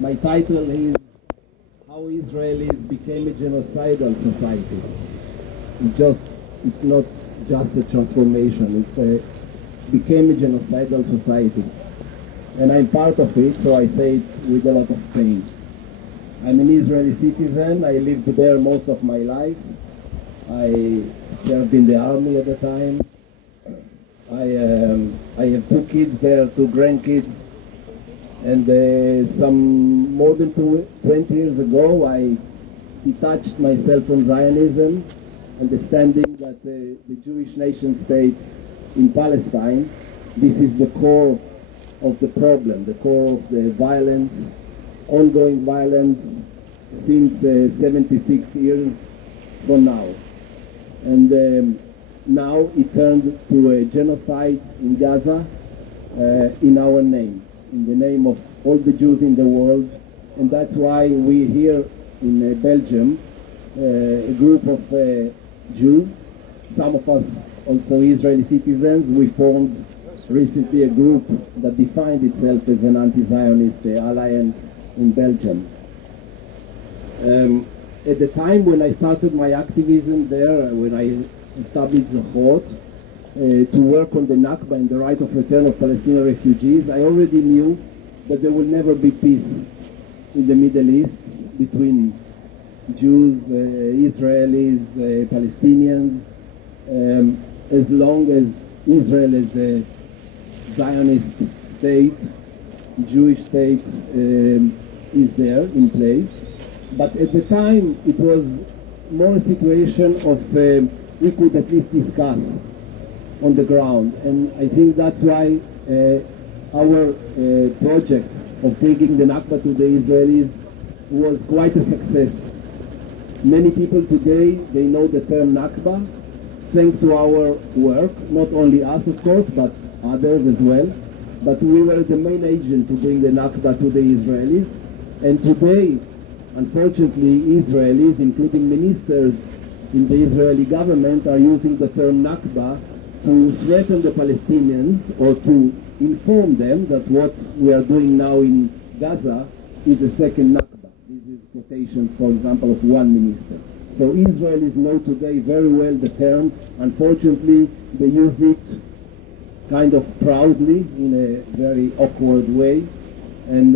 My title is How Israelis Became a Genocidal Society. It's not just a transformation, became a genocidal society. And I'm part of it, so I say it with a lot of pain. I'm an Israeli citizen. I lived there most of my life. I served in the army at the time. I have 2 kids there, 2 grandkids. And some more than 20 years ago, I detached myself from Zionism, understanding that the Jewish nation state in Palestine, this is the core of the problem, the core of the violence, ongoing violence since 76 years from now. And now it turned to a genocide in Gaza in our name, in the name of all the Jews in the world. And that's why we here in Belgium, a group of Jews, some of us also Israeli citizens, we formed recently a group that defined itself as an anti-Zionist alliance in Belgium. At the time when I started my activism there, when I established the Hot, to work on the Nakba and the right of return of Palestinian refugees, I already knew that there will never be peace in the Middle East between Jews, Israelis, Palestinians, as long as Israel is a Zionist state, Jewish state is there in place. But at the time it was more a situation of we could at least discuss on the ground, and I think that's why our project of bringing the Nakba to the Israelis was quite a success. Many people today, they know the term Nakba thanks to our work, not only us of course, but others as well. But we were the main agent to bring the Nakba to the Israelis, and today, unfortunately, Israelis, including ministers in the Israeli government, are using the term Nakba to threaten the Palestinians or to inform them that what we are doing now in Gaza is a second Nakba. This is quotation, for example, of one minister. So Israelis know today very well the term. Unfortunately, they use it kind of proudly in a very awkward way, and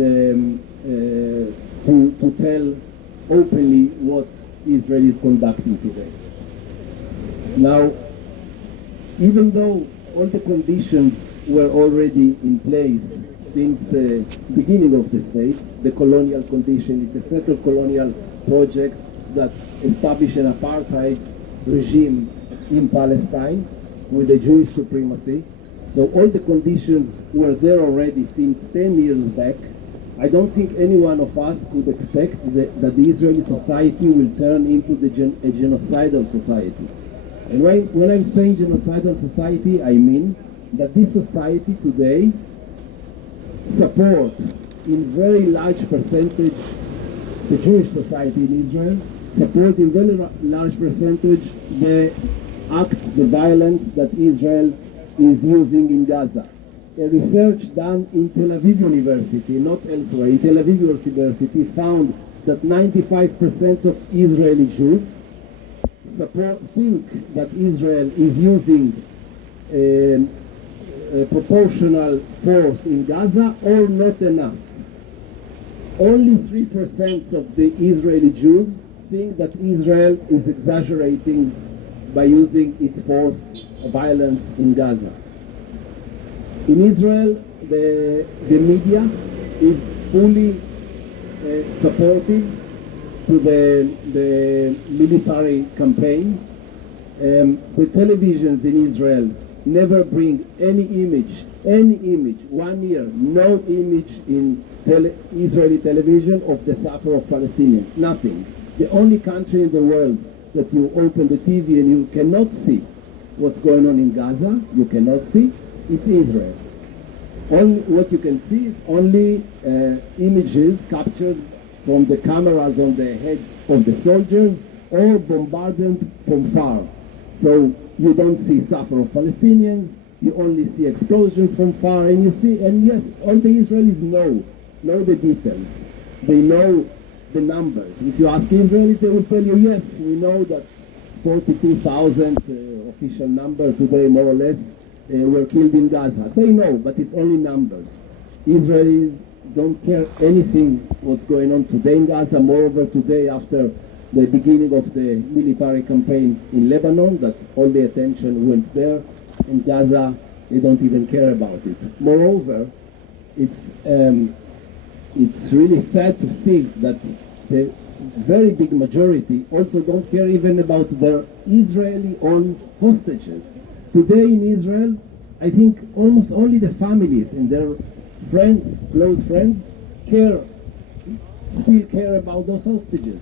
to tell openly what Israel is conducting today. Now, even though all the conditions were already in place since the beginning of the state, the colonial condition, it's a settled colonial project that established an apartheid regime in Palestine with a Jewish supremacy. So all the conditions were there already since 10 years back. I don't think any one of us could expect that the Israeli society will turn into a genocidal society. And when I'm saying genocidal society, I mean that this society today supports in very large percentage the Jewish society in Israel, support in very large percentage the acts, the violence that Israel is using in Gaza. A research done in Tel Aviv University, not elsewhere, in Tel Aviv University found that 95% of Israeli Jews think that Israel is using a proportional force in Gaza or not enough. Only 3% of the Israeli Jews think that Israel is exaggerating by using its force violence in Gaza. In Israel, the media is fully supportive to the military campaign. The televisions in Israel never bring any image, 1 year, no image in Israeli television of the suffer of Palestinians, nothing. The only country in the world that you open the TV and you cannot see what's going on in Gaza, you cannot see, it's Israel. Only what you can see is only images captured from the cameras on the heads of the soldiers or bombardment from far. So you don't see suffer of Palestinians, you only see explosions from far, and you see, and yes, all the Israelis know the details. they know the numbers. If you ask Israelis, they will tell you, yes, we know that 42,000 official number today, more or less, were killed in Gaza. They know, but it's only numbers. Israelis don't care anything what's going on today in Gaza. Moreover, today, after the beginning of the military campaign in Lebanon, that all the attention went there. In Gaza, they don't even care about it. Moreover, it's really sad to see that the very big majority also don't care even about their Israeli-owned hostages. Today in Israel, I think almost only the families and their friends, close friends, still care about those hostages.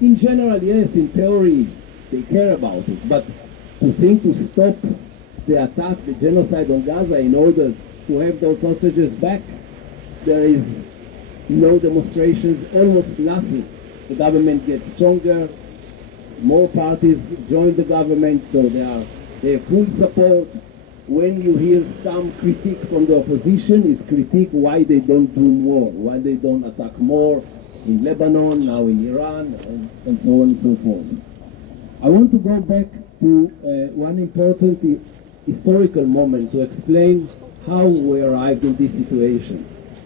In general, yes, in theory, they care about it, but to think to stop the attack, the genocide on Gaza in order to have those hostages back, there is no demonstrations, almost nothing. The government gets stronger, more parties join the government, so they have full support. When you hear some critique from the opposition, is critique why they don't do more, why they don't attack more in Lebanon, now in Iran, and so on and so forth. I want to go back to one important historical moment to explain how we arrived in this situation.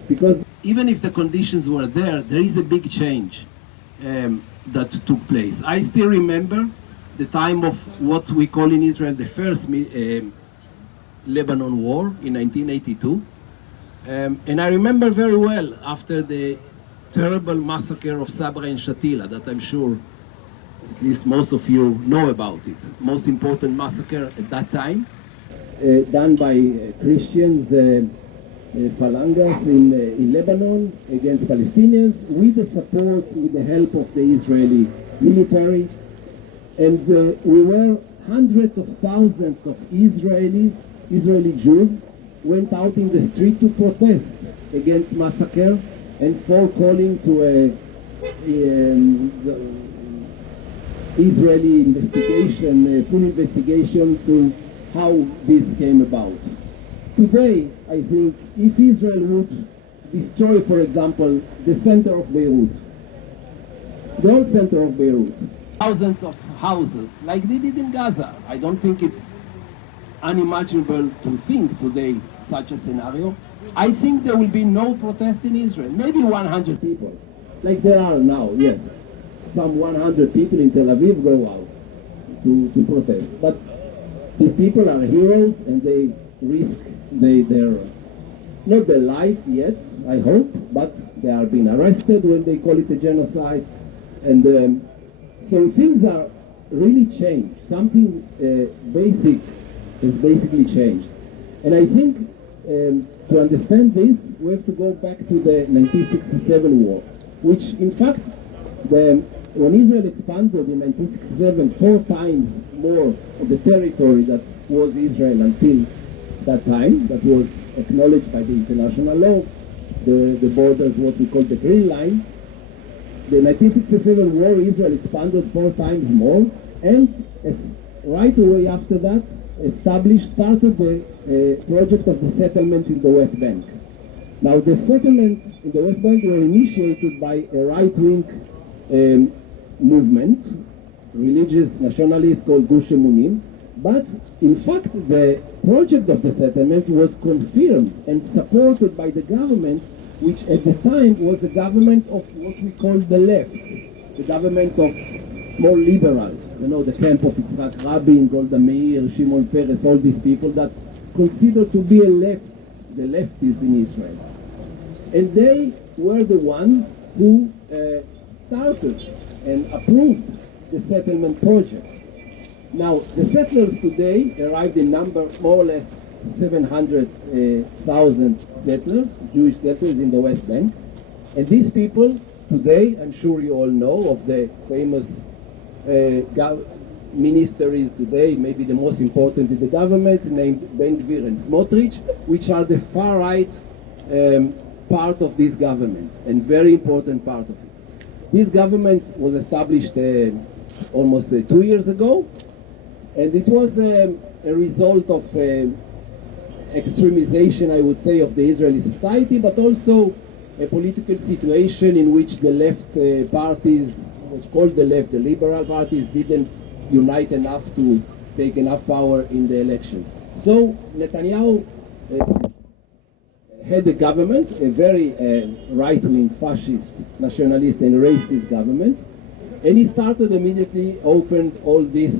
Because even if the conditions were there is a big change that took place. I still remember the time of what we call in Israel the first Lebanon War in 1982. And I remember very well after the terrible massacre of Sabra and Shatila that I'm sure at least most of you know about it. Most important massacre at that time, done by Christians, Phalangas in Lebanon against Palestinians with the support, with the help of the Israeli military. And we were hundreds of thousands of Israeli Jews went out in the street to protest against massacre and for calling to Israeli investigation, full investigation to how this came about. Today, I think, if Israel would destroy, for example, the center of Beirut, the whole center of Beirut, thousands of houses, like they did in Gaza, I don't think it's unimaginable to think today such a scenario. I think there will be no protest in Israel, maybe 100 people, like there are now, yes. Some 100 people in Tel Aviv go out to protest. But these people are heroes and they risk not their life yet, I hope, but they are being arrested when they call it a genocide. And so things are really changed. Something basic has basically changed. And I think to understand this, we have to go back to the 1967 war, which in fact, when Israel expanded in 1967 4 times more of the territory that was Israel until that time, that was acknowledged by the international law, the borders, what we call the Green Line, the 1967 war, Israel expanded 4 times more, and right away after that, started the project of the settlement in the West Bank. Now, the settlement in the West Bank were initiated by a right-wing movement, religious nationalist called Gush Emunim, but in fact the project of the settlements was confirmed and supported by the government, which at the time was the government of what we call the left, the government of more liberal, you know, the camp of Yitzhak Rabin, Golda Meir, Shimon Peres, all these people that considered to be the leftists in Israel. And they were the ones who started and approved the settlement project. Now, the settlers today arrived in number more or less 700,000 settlers, Jewish settlers in the West Bank. And these people today, I'm sure you all know of the famous ministries today, maybe the most important in the government, named Ben Gvir and Smotrich, which are the far right part of this government, and very important part of it. This government was established almost 2 years ago, and it was a result of extremization, I would say, of the Israeli society, but also a political situation in which the left parties, what's called the left, the liberal parties, didn't unite enough to take enough power in the elections. So Netanyahu had a government, a very right-wing, fascist, nationalist and racist government, and he started immediately, opened all this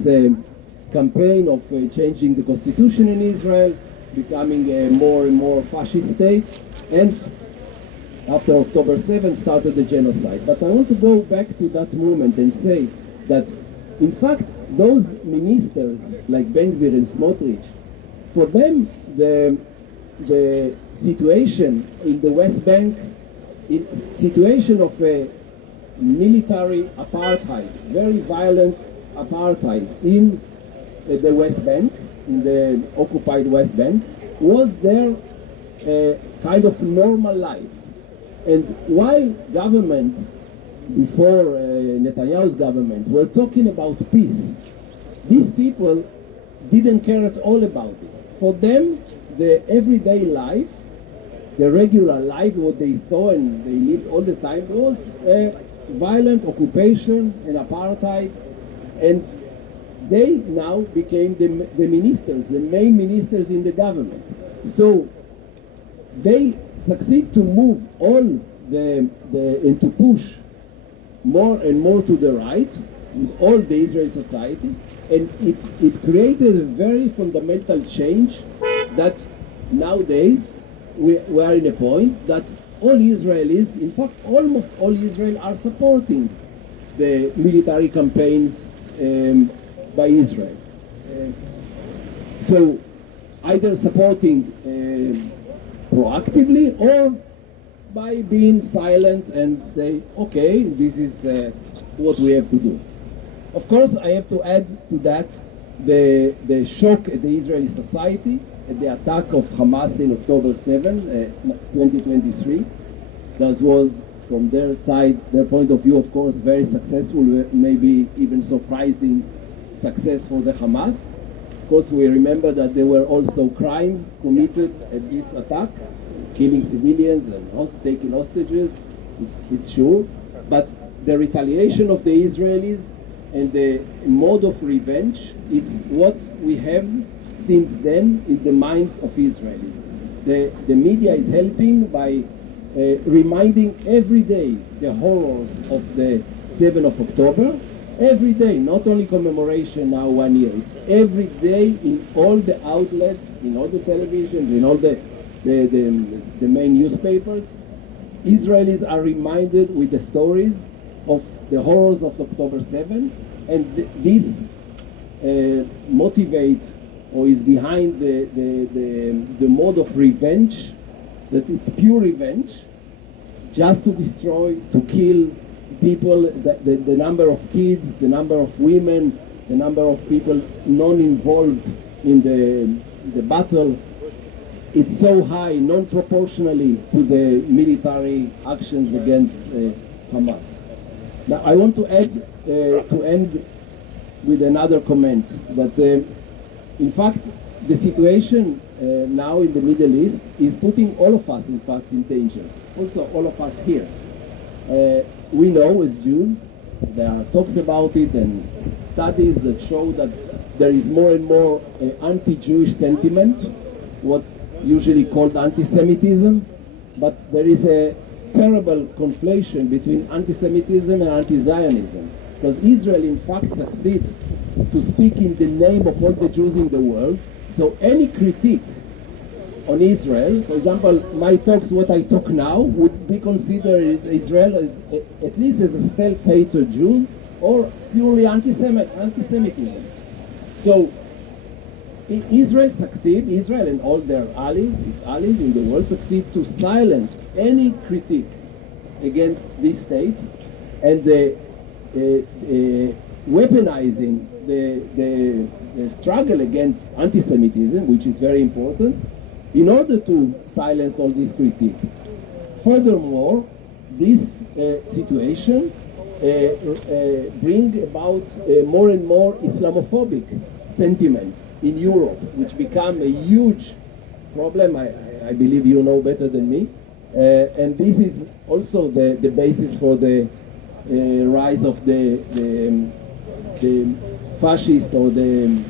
campaign of changing the constitution in Israel, becoming a more and more fascist state, and after October 7 started the genocide. But I want to go back to that moment and say that, in fact, those ministers like Ben-Gvir and Smotrich, for them, the situation in the West Bank, situation of a military apartheid, very violent apartheid in the West Bank, in the occupied West Bank, was their kind of normal life. And while government, before Netanyahu's government, were talking about peace, these people didn't care at all about this. For them, the everyday life, the regular life, what they saw and they lived all the time, was a violent occupation and apartheid, and they now became the ministers, the main ministers in the government. So they succeed to move all and to push more and more to the right with all the Israeli society, and it created a very fundamental change that nowadays we are in a point that all Israelis, in fact almost all Israel, are supporting the military campaigns by Israel. So either supporting proactively or by being silent and say, okay, this is what we have to do. Of course, I have to add to that the shock at the Israeli society at the attack of Hamas in October 7, 2023. That was, from their side, their point of view, of course, very successful, maybe even surprising success for the Hamas. Of course, we remember that there were also crimes committed at this attack, killing civilians and taking hostages, it's sure. But the retaliation of the Israelis and the mode of revenge, it's what we have since then in the minds of Israelis. The media is helping by reminding every day the horrors of the 7th of October, every day, not only commemoration now 1 year, it's every day in all the outlets, in all the televisions, in all the main newspapers. Israelis are reminded with the stories of the horrors of October 7, and this motivates or is behind the mode of revenge, that it's pure revenge, just to destroy, to kill people, the number of kids, the number of women, the number of people non-involved in the battle. It's so high, non-proportionally to the military actions against Hamas. Now, I want to add, to end with another comment, that in fact, the situation now in the Middle East is putting all of us, in fact, in danger. Also, all of us here. We know as Jews, there are talks about it and studies that show that there is more and more anti-Jewish sentiment, what's usually called anti-Semitism, but there is a terrible conflation between anti-Semitism and anti-Zionism, because Israel in fact succeeds to speak in the name of all the Jews in the world. So any critique on Israel, for example, my talks, what I talk now, would be considered Israel as at least as a self-hated Jews or purely anti-Semitism. So Israel succeed, Israel and all their allies, its allies in the world succeed to silence any critique against this state, and weaponizing the struggle against anti-Semitism, which is very important, in order to silence all this critique. Furthermore, this situation bring about more and more Islamophobic sentiments in Europe, which become a huge problem. I believe you know better than me. And this is also the basis for the rise of the fascist or the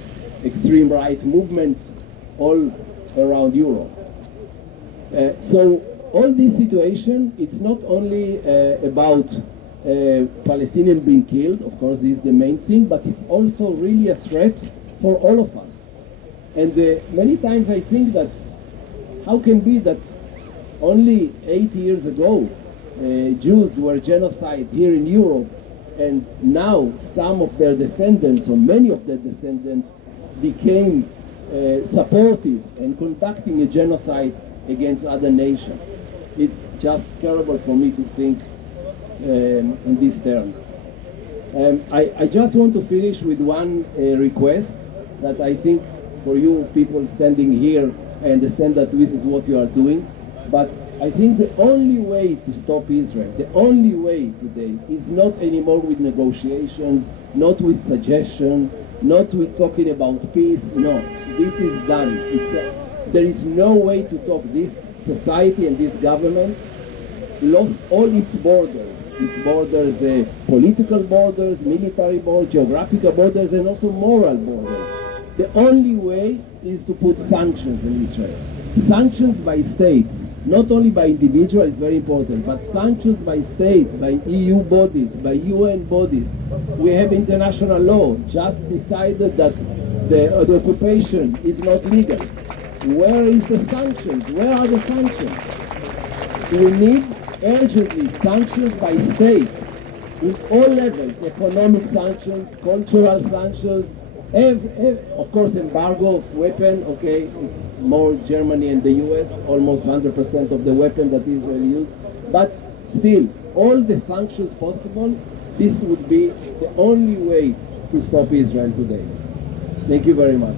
extreme right movements all around Europe. So all this situation, it's not only about Palestinians being killed, of course this is the main thing, but it's also really a threat for all of us. And many times I think that how can it be that only 8 years ago Jews were genocided here in Europe, and now some of their descendants, or many of their descendants, became supportive and conducting a genocide against other nations. It's just terrible for me to think in these terms. I just want to finish with one request that I think for you people standing here, I understand that this is what you are doing, but I think the only way to stop Israel, the only way today, is not anymore with negotiations, not with suggestions, not with talking about peace. No, this is done. There is no way to talk. This society and this government lost all its borders. Its borders, political borders, military borders, geographical borders, and also moral borders. The only way is to put sanctions in Israel. Sanctions by states, not only by individuals, is very important, but sanctions by states, by EU bodies, by UN bodies. We have international law just decided that the occupation is not legal. Where is the sanctions? Where are the sanctions? We need urgently sanctions by states in all levels, economic sanctions, cultural sanctions, of course embargo of weapon, okay, it's more Germany and the US, almost 100% of the weapon that Israel used, but still, all the sanctions possible, this would be the only way to stop Israel today. Thank you very much.